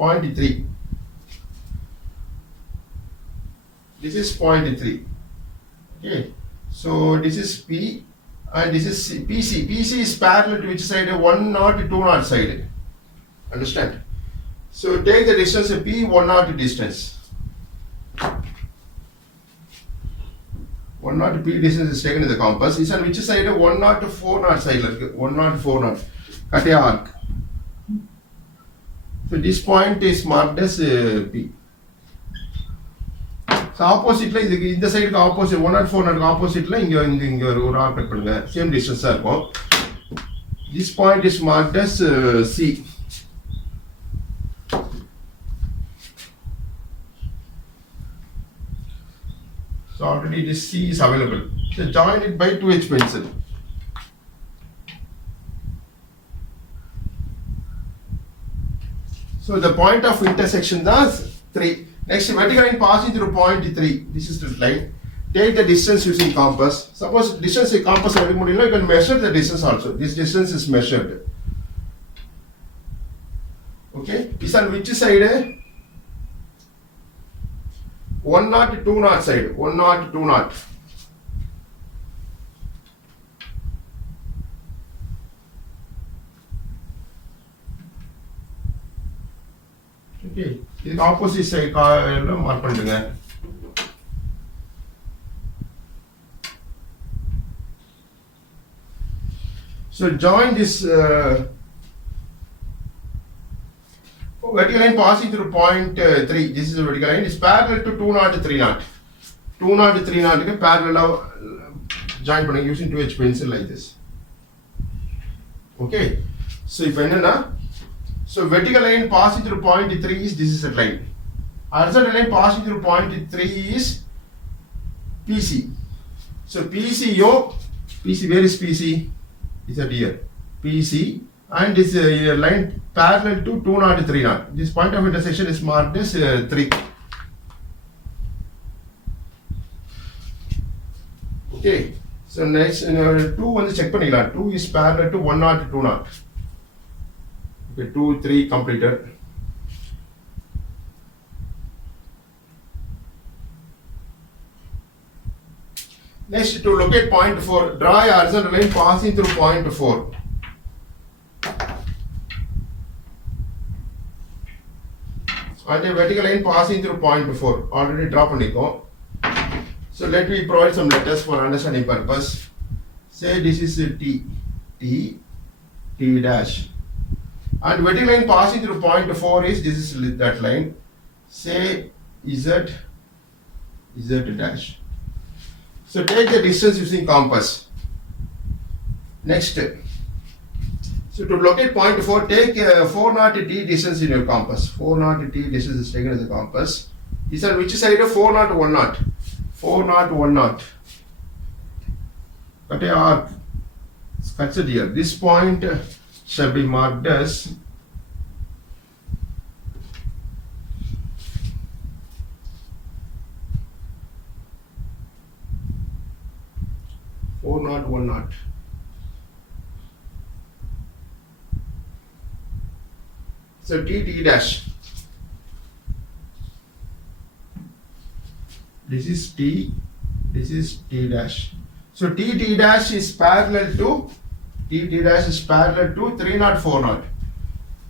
Point 3. This is point 3. Okay. So this is P and this is PC. PC is parallel to which side? 102 side. Understand? So take the distance P 102 distance. 102 P distance is taken in the compass. Is on which side? 104 side. 104. Cut a arc. So this point is marked as P. So opposite ல இதுக்கு இந்த சைடுக்கு opposite 104 ஆப்போசிட்ல இங்க ஒரு arc cut பண்ணுங்க. Same டிஸ்டன்ஸா இருக்கும். This point is marked as C. So already this C is available. So join it by 2H pencil. So the point of intersection is 3. Next vertical line passing through point 3. This is the line. Take the distance using compass. Suppose distance is compass எடுக்க முடியல, you can measure the distance also. This distance is measured. Okay. Is on which side? 102 side. 102. Okay, இதுக்கு opposite side எல்லாம் mark பண்ணிடுங்க. So join this vertical line passing through point 3. This is a vertical line. It's parallel to 203 203 parallel join பண்ணி using 2H pencil like this. Okay. So if என்னன்னா, so vertical line passing through point 3 is this is a line. Horizontal line passing through point 3 is PC. So PC where is PC? Is that here? PC and this line parallel to 203. This point of intersection is marked as 3. Okay. So next 2 வந்து check பண்ணிக்கலாம். 2 is parallel to 102. Okay, 2, 3 completed. Next, to locate point 4, draw a horizontal line passing through point 4. And a vertical line passing through point 4. Already draw பண்ணிக்கோம். So let me provide some letters for understanding purpose. Say this is T dash. And vertical line passing through point 4 is this is that line. Say Z dash. So take the distance using compass. Next, so to locate point 4, take 400 t distance in your compass. 400 t distance is taken as the compass. Is on which side of 401? 401. Cut a arc. Cuts it here. This point shall be marked as one knot. So T dash. This is T. This is T dash. So T dash is parallel to 304.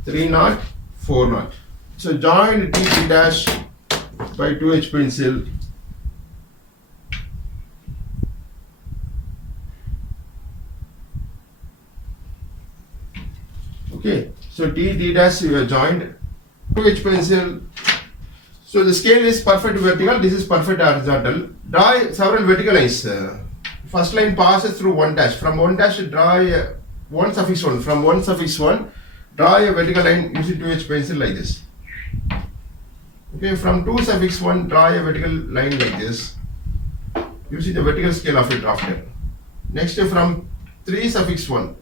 304. So join T dash by 2H pencil. Okay, so T dash you are joined. 2H pencil. So the scale is perfect vertical. This is perfect horizontal. Draw several vertical lines. First line passes through 1 dash. From 1 dash, draw 1 suffix 1. From 1 suffix 1, draw a vertical line using 2H pencil like this. Okay, from 2 suffix 1, draw a vertical line like this. Using the vertical scale of a drafter. Next, from 3 suffix 1.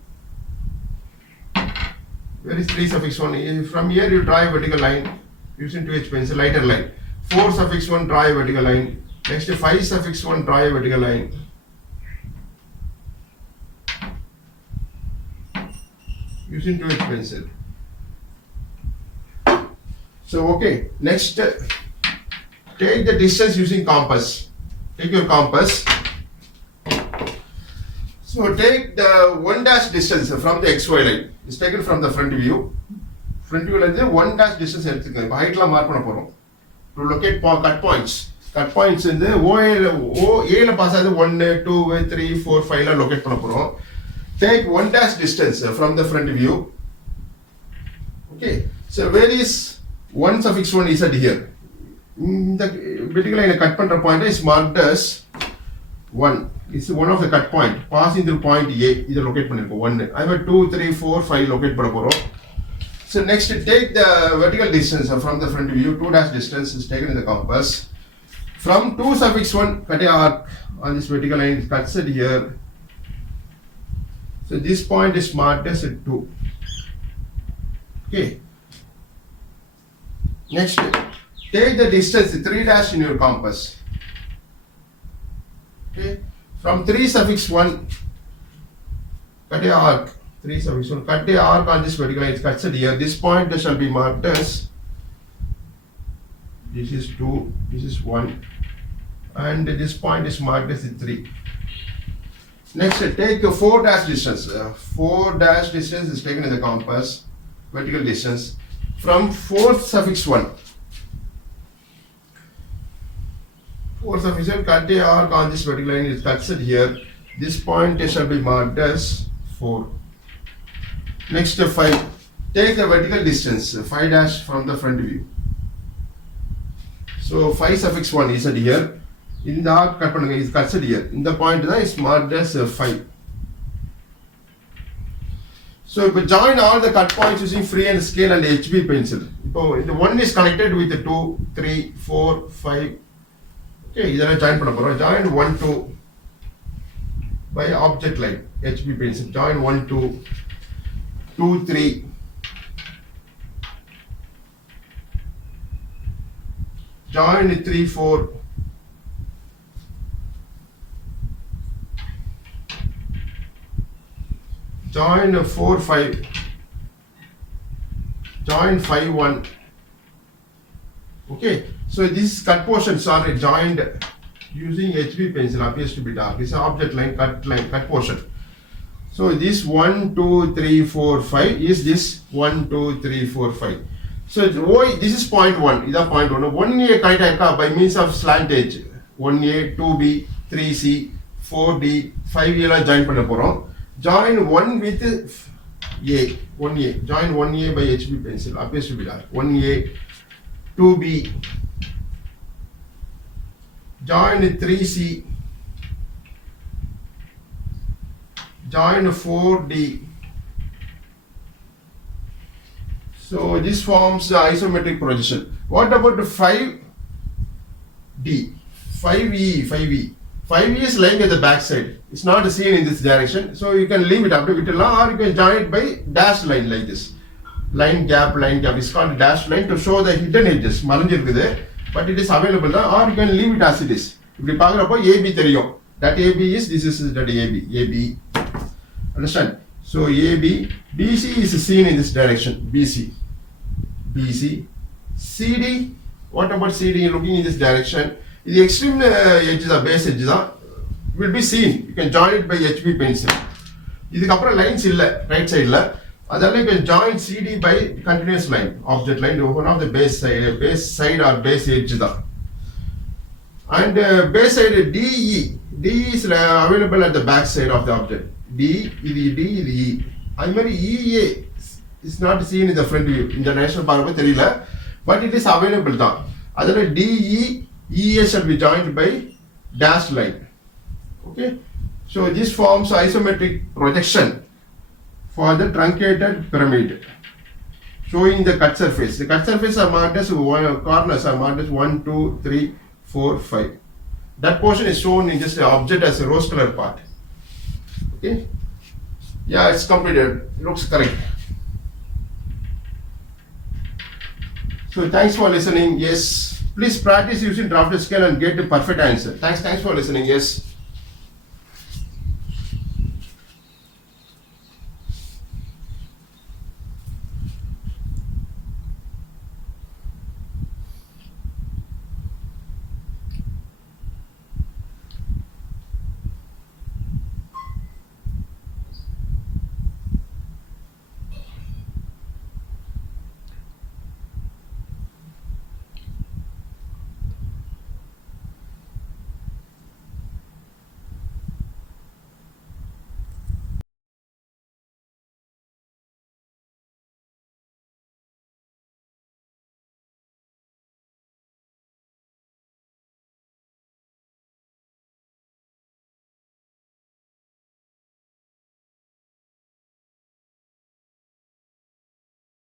Where is 3 suffix 1? From here you draw a vertical line using 2H pencil, lighter line. 4 suffix 1, draw a vertical line. Next 5 suffix 1, draw a vertical line. Using 2H pencil. So okay, next take the distance using compass. Take your compass. So take the 1 dash distance from the XY line. It's taken from the front view. Front view like 1 dash distance எடுத்துக்கங்க. height la mark பண்ண போறோம். To locate cut points. Cut points வந்து OA ல pass ஆகுது 1 2 3 4 5 ல locate பண்ண போறோம். Take 1 dash distance from the front view. Okay. So where is 1 suffix 1 is at here. The vertical line cut பண்ற point is marked as 1. It's one of the cut point passing through point A. இத locate பண்ணிருக்கோம் 1. I have 2 3 4 5 locate பண்ண போறோம். So next take the vertical distance from the front view. 2 dash distance is taken in the compass. From 2 suffix 1, cut a arc on this vertical line. It cuts it here. So this point is marked as 2. Okay. Next, take the distance 3 dash in your compass. Okay. From 3 suffix 1, cut a arc. 3 suffix 1, cut a arc on this vertical line. It cuts it here. This point shall be marked as, this is 2, this is 1, and this point is marked as 3. Next, take a 4 dash distance. 4 dash distance is taken in the compass, vertical distance. from 4 suffix 1. 4 suffix 1, cut a arc on this vertical line is cut here. This point shall be marked as 4. Next 5. Take the vertical distance 5 dash from the front view. So 5 suffix 1 is here. In the arc cut is cut here. In the point is marked as 5. So if we join all the cut points using freehand scale and HB pencil. So the one is connected with the 2, 3, 4, 5. Okay, join 1, 2 by object line HB pencil. Join 1, 2, 2, 3. Join 3, 4. Join 4, 5. Join 5, 1. Okay, so these cut portions are joined using HB pencil, appears to be dark. This is object line, cut portion. So this 1, 2, 3, 4, 5 is this 1, 2, 3, 4, 5. So this is point 1. This is point 1. 1A connect by means of slant edge. 1A, 2B, 3C, 4D, 5A join பண்ண போறோம். Join 1 with A, 1A. Join 1A by HB pencil. Appears to be dark. 1A, 2B. Join 3C. Join 4D. So this forms the isometric projection. What about 5D? 5E, 5E. 5E is lying at the back side. It's not seen in this direction. So you can leave it up to Vitala or you can join it by dashed line like this. Line gap. It's called dashed line to show the hidden edges. But it is available or you can leave it as it is. If you talk about AB தெரியும். That AB is, this is that AB. AB. Understand? So AB, BC is seen in this direction. BC. BC. CD. What about CD? Looking in this direction. The extreme edges are base edges will be seen. You can join it by HB pencil. இதுக்கப்புறம் lines இல்ல right sideல அதனால you can join CD by continuous line, object line, one of the base side or base edge தான். And base side DE. DE is available at the back side of the object. D இது E. அது மாதிரி EA is not seen in the front view. இந்த national பார்வை தெரியல, but it is available தான். அதனால DE, EA shall be joined by dashed line. Okay, so this forms isometric projection for the truncated pyramid, showing the cut surface. The cut surface are marked as corners are marked as 1, 2, 3, 4, 5. That portion is shown in just the object as a rose color part. Okay, yeah, it's completed. It looks correct. So thanks for listening. Yes, please practice using drafted scale and get the perfect answer. Thanks for listening. Yes.